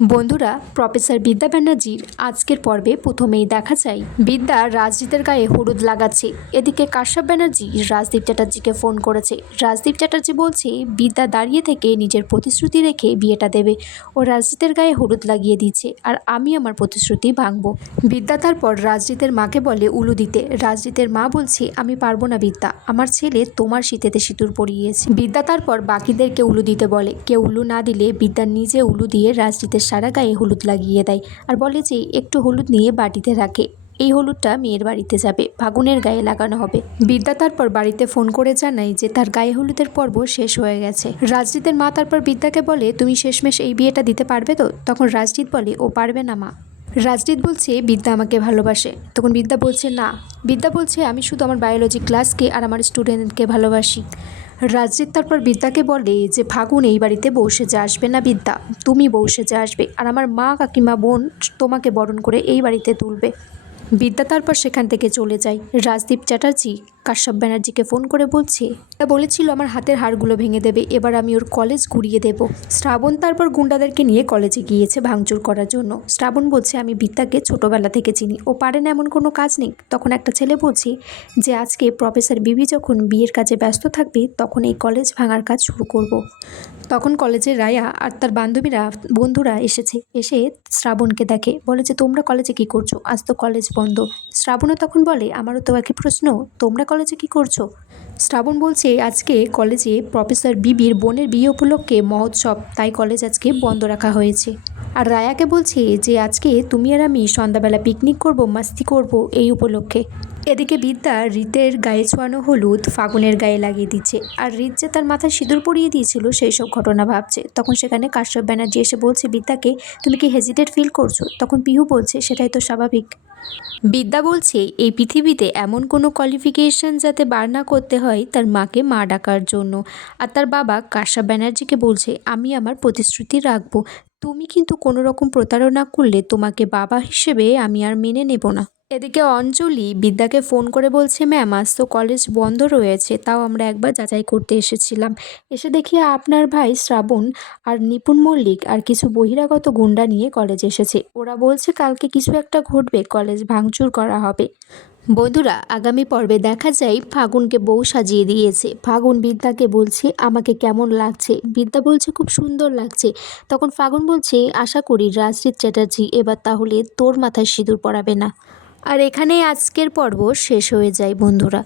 বন্ধুরা, প্রফেসর বিদ্যা ব্যানার্জির আজকের পর্বে প্রথমেই দেখা যায় বিদ্যা রাজদীপের গায়ে হলুদ লাগাচ্ছে। এদিকে কাশ্যপ ব্যানার্জি রাজদীপ চ্যাটার্জিকে ফোন করেছে। রাজদীপ চ্যাটার্জি বলছে, বিদ্যা দাঁড়িয়ে থেকে নিজের প্রতিশ্রুতি রেখে বিয়েটা দেবে। ও রাজদীপের গায়ে হলুদ লাগিয়ে দিচ্ছে, আর আমি আমার প্রতিশ্রুতি ভাঙবো। বিদ্যা তারপর রাজদীপের মাকে বলে উলু দিতে। রাজদীপের মা বলছে, আমি পারব না বিদ্যা। আমার ছেলে তোমার শীতেতে সিঁদুর পরিয়েছে। বিদ্যা তারপর বাকিদেরকে উলু দিতে বলে। কেউ উলু না দিলে বিদ্যা নিজে উলু দিয়ে রাজদীপের সারা গায়ে হলুদ লাগিয়ে দেয় আর বলে যে একটু হলুদ নিয়ে বাটিতে রাখে। এই হলুদটা মেয়ের বাড়িতে যাবে, ফাগুনের গায়ে লাগানো হবে। বিদ্যা তারপর বাড়িতে ফোন করে জানায় যে তার গায়ে হলুদের পর্ব শেষ হয়ে গেছে। রাজদীপের মা তারপর বিদ্যাকে বলে, তুমি শেষমেশ এই বিয়েটা দিতে পারবে তো? তখন রাজদীপ বলে, ও পারবে না মা। রাজদীপ বলছে, বিদ্যা আমাকে ভালোবাসে। তখন বিদ্যা বলছে, না। বিদ্যা বলছে, আমি শুধু আমার বায়োলজি ক্লাসকে আর আমার স্টুডেন্টকে ভালোবাসি। রাজদীপ তারপর বিদ্যাকে বলে যে, ফাগুন, এই বাড়িতে বসে যে আসবে না বিদ্যা? তুমি বসে যে আসবে। আর আমার মা কাকিমা বোন তোমাকে বরণ করে এই বাড়িতে তুলবে। বিদ্যা তারপর সেখান থেকে চলে যায়। রাজদীপ চ্যাটার্জি কাশ্যপ ব্যানার্জিকে ফোন করে বলছে, তা বলেছিল আমার হাতের হাড়গুলো ভেঙে দেবে, এবার আমি ওর কলেজ ঘুরিয়ে দেব। শ্রাবণ তারপর গুন্ডাদেরকে নিয়ে কলেজে গিয়েছে ভাঙচুর করার জন্য। শ্রাবণ বলছে, আমি বিদ্যাকে ছোটোবেলা থেকে চিনি, ও পারে না এমন কোনো কাজ নেই। তখন একটা ছেলে বলছে যে, আজকে প্রফেসর বিবি যখন বিয়ের কাজে ব্যস্ত থাকবে, তখন এই কলেজ ভাঙার কাজ শুরু করব। তখন কলেজের রায়া আর তার বান্ধবীরা, বন্ধুরা এসেছে, এসে শ্রাবণকে দেখে, বলে যে, তোমরা কলেজে কি করছ? আজ তো কলেজ বন্ধ। শ্রাবণও তখন বলে, আমারও তো একই প্রশ্ন, তোমরা কলেজে কি করছ? শ্রাবণ বলছে, আজকে কলেজে প্রফেসর বিবির বোনের বিয়ে উপলক্ষে মহোৎসব, তাই কলেজ আজকে বন্ধ রাখা হয়েছে। আর রায়াকে বলছে যে, আজকে তুমি আর আমি সন্ধ্যাবেলা পিকনিক করব, মাস্তি করব এই উপলক্ষে। এদিকে বিদ্যা রীতের গায়ে ছোঁয়ানো হলুদ ফাগুনের গায়ে লাগিয়ে দিচ্ছে। আর রীত যে তার মাথায় সিঁদুর পরিয়ে দিয়েছিল, সেই সব ঘটনা ভাবছে। তখন সেখানে কাশ্যপ ব্যানার্জি এসে বলছে, বিদ্যাকে, তুমি কি হেজিটেট ফিল করছ? তখন পিহু বলছে, সেটাই তো স্বাভাবিক। বিদ্যা বলছে, এই পৃথিবীতে এমন কোনো কোয়ালিফিকেশন যাতে বার না করতে হয় তার মাকে মা ডাকার জন্য। আর তার বাবা কাশা ব্যানার্জিকে বলছে, আমি আমার প্রতিশ্রুতি রাখব। তুমি কিন্তু কোনো রকম প্রতারণা করলে তোমাকে বাবা হিসেবে আমি আর মেনে নেব না। এদিকে অঞ্জলি বিদ্যাকে ফোন করে বলছে, ম্যাম, আজ তো কলেজ বন্ধ রয়েছে, তাও আমরা একবার যাচাই করতে এসেছিলাম। এসে দেখি আপনার ভাই শ্রাবণ আর নিপুণ মল্লিক আর কিছু বহিরাগত গুন্ডা নিয়ে কলেজ এসেছে। ওরা বলছে, কালকে কিছু একটা ঘটবে, কলেজ ভাঙচুর করা হবে। বন্ধুরা, আগামী পর্বে দেখা যায়, ফাগুনকে বউ সাজিয়ে দিয়েছে। ফাগুন বিদ্যাকে বলছে, আমাকে কেমন লাগছে? বিদ্যা বলছে, খুব সুন্দর লাগছে। তখন ফাগুন বলছে, আশা করি রাজদীপ চ্যাটার্জি এবার তাহলে তোর মাথায় সিঁদুর পড়াবে না। আর এখানেই আজকের পর্ব শেষ হয়ে যায় বন্ধুরা।